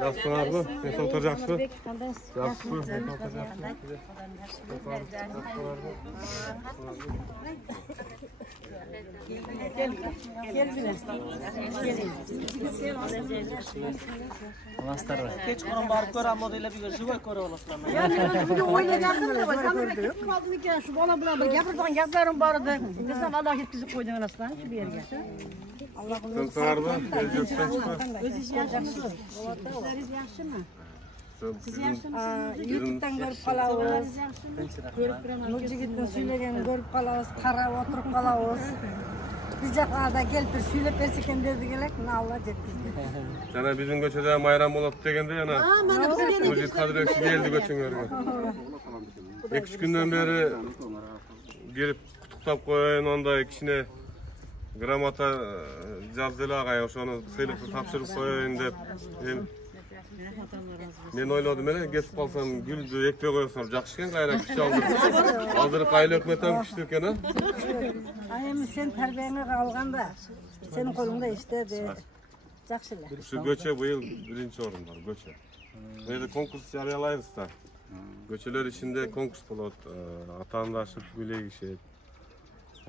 Yaxşılar mı? Ne oturacaksın? Geç kurum barıp gören modelle bir gözü koru olasın. Bir de oynayacaktım da kamerayı kim aldın iken şu bana buna bir yapırsan yaplarım barıdı. Desem Allah yetkizip koydun anasından şu bir yerge. Yaxşılar mı? Öz iş yaxşımı? İşleriz yaxşı mı? Siz yaxşı mısınız? YouTube'dan görüp kalağız. Nurjigit'in söylegenini görüp kalağız. Karab oturup kalağız. Biz jaqada gelip bir söylep berseken derdi kelek, Allah yetkizdi. Sana bizim göçede bayram bolup degende yana. Nurjigit Kadirevçi geldi göçüngörgө. 2-3 günden beri gelip kutuktap koyun, onda kişine gramata yazdılar agay, oşonu sıylıklı tapşırıp koyun dep. Men oyladım ele, kesip kalsam güldü, ekpe koyuyorsun, jakşıken kayra kişi aldırıp. Aldırıp kaylı ökmetem kişi döken ha. Ayemi sen terbiyene kalganda, senin kolunda işte de jakşılar. Şu göçe bu yıl birinci orun var, göçe. Böyle konkurs yarıyalayız da. Göçeler içinde konkurs bulut, atandaşıp güle kişi.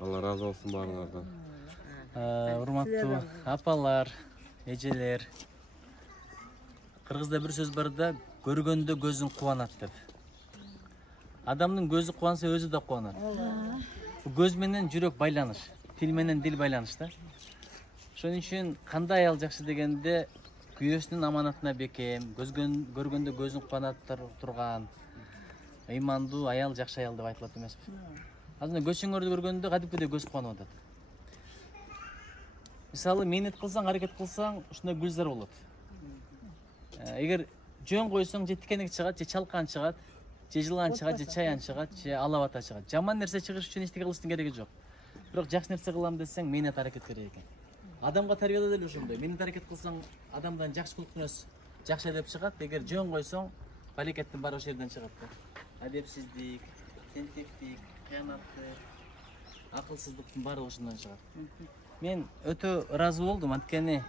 Allah razı olsun barınlardan. Urmаттуу apalar, эжелер. Кыргызда bir söz бар да, көргөндө көзүң кубанат деп. Адамдын көзү кубанса өзү да кубанат. Көз менен жүрөк байланыш, тил менен дил байланыш да. Ошон үчүн кандай аял жакшы дегенде күйөөсүнүн аманатына бекем, көргөндө көзүң кубанат турган, ыймандуу аял жакшы аял деп айтылат эмеспи? Азыр көчүңөрдү көргөндө кадимкидей көз кубанып атат. Мисалы, менет кылсаң, аракет кылсаң, ушундай гүлзар болот. Эгер жөн койсоң, же тикенек чыгат, же чалкан чыгат, же жылан чыгат, же чаян чыгат, же алабата чыгат. Жаман нерсе чыгыш үчүн эчтеке кылыштын кереги жок. Бирок жакшы нерсе кылам десең, менет аракет керек экен. Адамга тарбияда деле ошондой. Менет аракет кылсаң, адамдан жакшы кылкыныз, жакшы деп чыгат. Эгер жөн койсоң, балекеттин баары ошол жерден чыгат да. Адепсиздик, тентектик, кыянаттык, акылсыздыктын баары ошондон чыгат. Мен өтө ыраазы болдум, анткени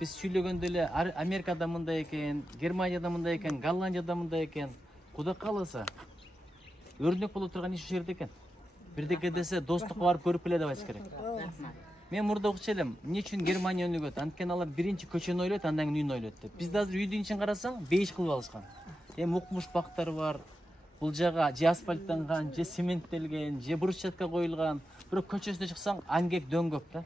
биз сүйлөгөндө эле Америкада мындай экен, Германияда мындай экен, Голландияда мындай экен. Кудай кааласа, өрнөк боло турган иш ушул жерде экен. Бирдеке десе достукка барып көрүп келе деп айтыш керек. Мен мурда укчу элем, эмне үчүн Германия өнүгөт? Анткени алар биринчи көчөнү ойлойт, андан кийин үйүнү ойлойт деп. Бизде азыр үйдүн ичин карасаң, бейиш кылып алышкан. Эми укмуш бактар бар. Бул жага же асфальттанган, же цементтелген, же брусчатка коюлган. Бирок көчөсүнө чыксаң, аңгек дөңгөк да.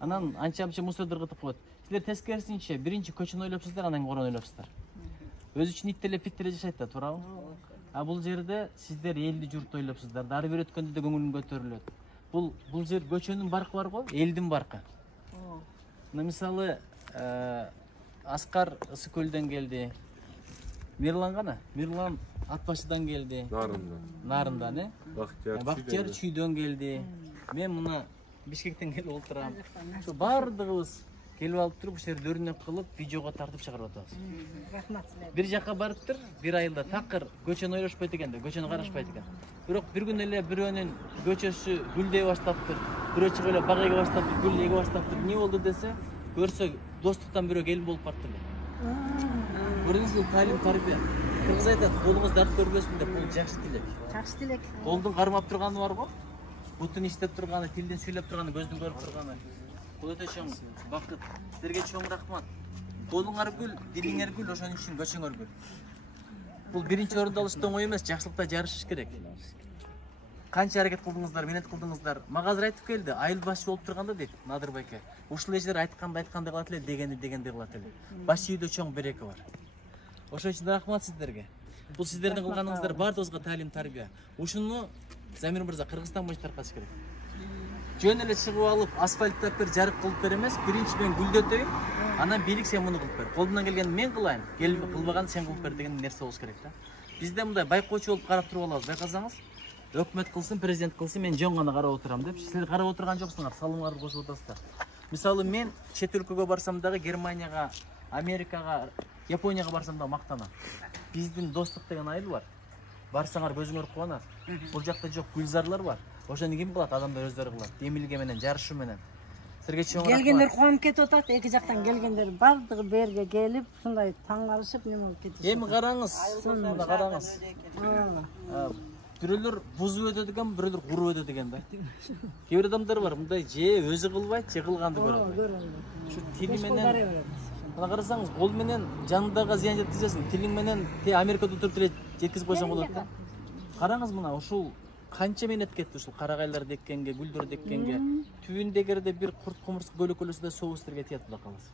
Анан анча-мынча мусордор кытып коет. Силер тескерисинче биринчи көчөнү ойлопсуздар, андан кийин корон ойлопсуздар. Өзү үчүн иттеле питтеле жашайт да, туурабы? А бул жерде сиздер элди журтты ойлопсуздар. Ары бир өткөндө да көңүлүң көтөрүлөт. Бул жер көчөнүн баркы бар го, элдин баркы. Мисалы, Аскар Ысыкөлдөн келди. Мирлан кана? Мирлан Атбашыдан келди. Нарындан, э? Бактияр Чүйдөн келди. Мен мына Бишкектен келип олтурам. Ошо бардыгыбыз келип алып туруп, ушул жерде өрнөк кылып, видеого тартып чыгарып атабыз. Рахмат силерге. Бир жакка барыптыр, бир айылда такыр көчөнү ойлошпойт экен да, көчөнү карашпайт экен. Бирок бир күн эле бирөөнүн көчөсү гүлдөй баштаптыр. Бирөө чыгып эле бак эге баштаптыр, гүл эге баштаптыр. Эмне болду десе, көрсө достуктан бирөө келин болуп калыптыр. Көрүңүз, бул талим тарбия. Кыргыз айтат, колуңуз дарт көрбөсүн деп, бул жакшы тилек. Жакшы тилек. Колдун кармап турганы бар го? Бутун иштеп турганы, тилдин сүйлөп турганы, көздүн көрүп турганы. Бул өтө чоң бакыт. Силерге чоң рахмат. Колуңар гүл, дилиңер гүл, ошон үчүн көчөңөр гүл. Бул биринчи орунда алыш оңой эмес, жакшылыкта жарышыш керек. Канча аракет кылдыңыздар, менет кылдыңыздар. Мага азыр айтып келди, айыл башчы болуп турганда дейт, Надыр байке. Ушул эжелер айткандай кылат эле, дегенди кылат эле. Баш үйдө чоң береке бар. Ошон үчүн рахмат сиздерге. Бул сиздердин кылганыңыздар бардыгыбызга талим тарбия. Ушуну Замир мырза Кыргызстан боюнча таркатыш керек. Жөн эле чыгып алып, асфальттап бир жарык кылып бер эмес, биринчи мен гүлдөтөйм, анан бийлик сен муну кылып бер. Колумдан келгенди мен кылайын, кылбаган сен кылып бер деген нерсе болуш керек да. Бизде мындай байкоочу болуп карап туруп алабыз, байкасаңыз. Өкмөт кылсын, президент кылсын, мен жөн гана карап отурам деп. Силер карап отурган жоксуңар, салымыңарды кошуп атасыздар. Мисалы мен чет өлкөгө барсам дагы, Германияга, Америкага, Японияга барсам да мактанам. Биздин достук деген айыл бар. Барсаңар көзүңөр кубанат. Бул жакта жок, гүлзарлар бар. Ошону ким кылат? Адамдар өздөрү кылат. Эмилге менен, жарышы менен. Сізге чоң Келгендер рахмат. кубанып кетип атат. Эки жактан келгендер бардыгы берге келип, ушундай таң калышып неме болуп кетишет. Эми караңыз, мына караңыз. Бирөөлөр бузуп өтөт экен, бирөөлөр куруп өтөт экен да. Кээ бир адамдар бар, мындай же өзү кылбайт, же кылганды көрөт. Ушу тили менен мына карасаңыз, кол менен жанындагы зыян жеткизесиң, тилиң менен те Америкада отуруп эле жеткизип койсоң болот да. Караңыз мына ушул канча менет кетти ушул карагайлар деккенге, гүлдөр деккенге. Түбүндө эгерде бир курт кумурск бөлөкөлөсө да соустерге тиет кудай каласа.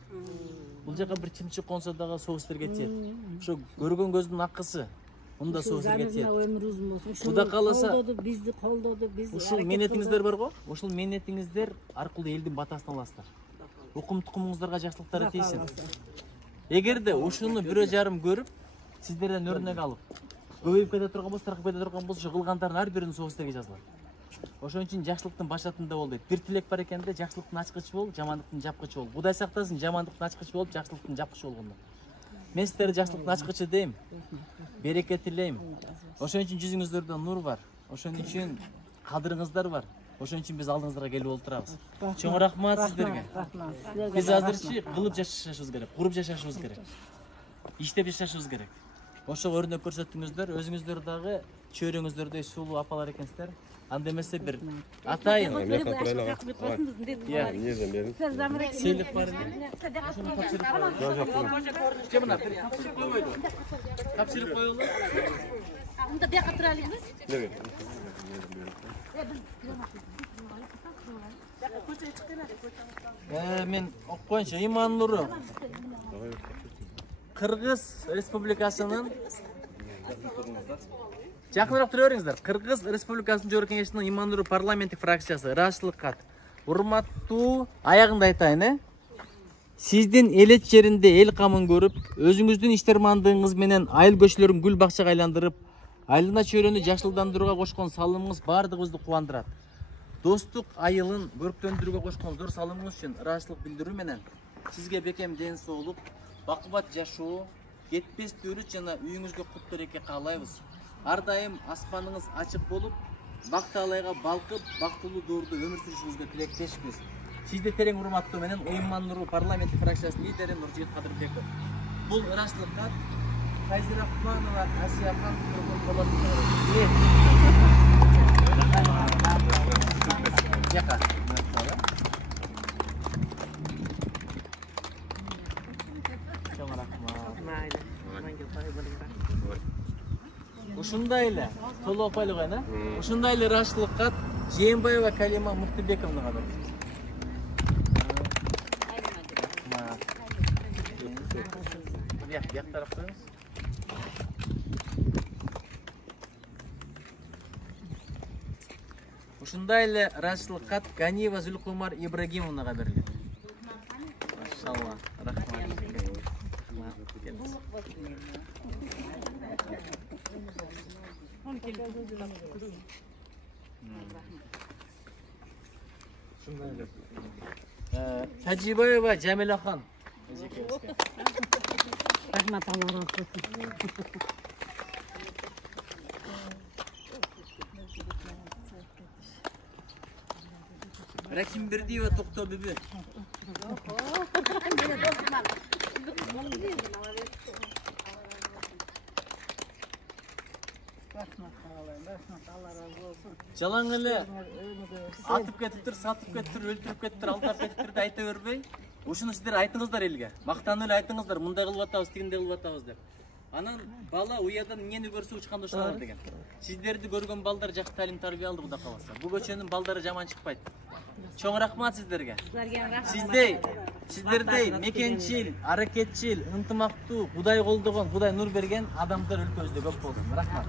Бул жака бир чымчык консо дагы соустерге тиет. Ошо көргөн көздүн акысы мында соустерге тиет. Кудай каласа бизди колдоду, биз ушул менетиңиздер бар го? Ушул менетиңиздер аркылуу элдин батасын аласыздар. Укум тукумуңуздарга жакшылыктары тийсин. Эгерде ушуну бирөө жарым көрүп, сиздерден өрнөк алып, көбөйүп кете турган болсо, таркап кете турган болсо, ошо кылгандардын ар биринин соустерге жазылат. Ошон үчүн жакшылыктын башатында бол дейт. Бир тилек бар экенде, жакшылыктын ачкычы бол, жамандыктын жапкычы бол. Кудай сактасын, жамандыктын ачкычы болуп, жакшылыктын жапкычы болгондо. Мен сиздерге жакшылыктын ачкычы дейм. Береке тилейм. Ошон үчүн жүзүңүздөрдө нур бар. Ошон үчүн кадырыңыздар бар. Ошон үчүн биз алдыңыздарга келип олтурабыз. Чоң рахмат сиздерге. Биз азырчы кылып жашашыбыз керек, куруп жашашыбыз керек. Иштеп жашашыбыз керек. Ошо өрнөк көрсөттүңүздөр, өзүңүздөр дагы чөйрөңүздөрдөй сулуу апалар экенсиздер. Анда эмесе бир атайын. Сыйлык бар. Тапшырып коелу. Unda бияка тура алыңыз. Мен окуйнчу Иман Нуру. Кыргыз Республикасынын жакыныраак тура бериңиздер. Кыргыз Республикасынын Жогорку Кеңешинин Иман Нуру парламенттик фракциясы ыраазычылык кат. Урматтуу аягында айтайын, Сиздин элет жеринде эл камын көрүп, өзүңүздүн иштермандыгыңыз менен айыл көчөлөрүн гүл бакчага айландырып, айылына чөйрөнү жакшылдандырууга кошкон салымыңыз бардыгыбызды кубандырат. Достук айылын көрктөндүрүүгө кошкон зор салымыңыз үчүн ыраазычылык билдирүү менен сизге бекем ден соолук, бакубат жашоо, кетпес төрүт жана үйүңүзгө кут береке каалайбыз. Ар дайым аспаныңыз ачык болуп, бак таалайга балкып, бактылуу доордо өмүр сүрүшүңүзгө тилектешпиз. Сизди терең урматтоо менен Иман Нуру парламенттик фракциясынын лидери Нуржигит Кадырбеков. Бул ыраазычылык кат Кайзырахманова Асияхан болот. Ушундай эле толуп апайлы койгон, ушундай эле ыраазычылык кат Жээнбаева Калима Муктубековнага бар. Як тарап коюңуз. Ушундай эле ыраазычылык кат Ганиева Зулкумар Ибрагимовнага берилет. Машалла, рахмат. Тажибаева Жамилахан. Рахмат, Алла разы болсун. Ракимбердиева Токтоо Биби. Жалаң эле атып кетиптир, сатып кетиптир, өлтүрүп кетиптир, алдап кетиптир деп айта бербей, ушуну сиздер айтыңыздар элге. Мактанып эле айтыңыздар, мындай кылып атабыз, тигиндей кылып атабыз деп. Анан бала уядан эмнени көрсө учканда ошону деген. Сиздерди көргөн балдар жакшы талим тарбия алды кудай каласа. Бул көчөнүн балдары жаман чыкпайт. Чоң рахмат сиздерге. Сиздердей мекенчил, аракетчил, ынтымактуу, Кудай колдогон, Кудай нур берген адамдар өлкөбүздө көп болду. Рахмат.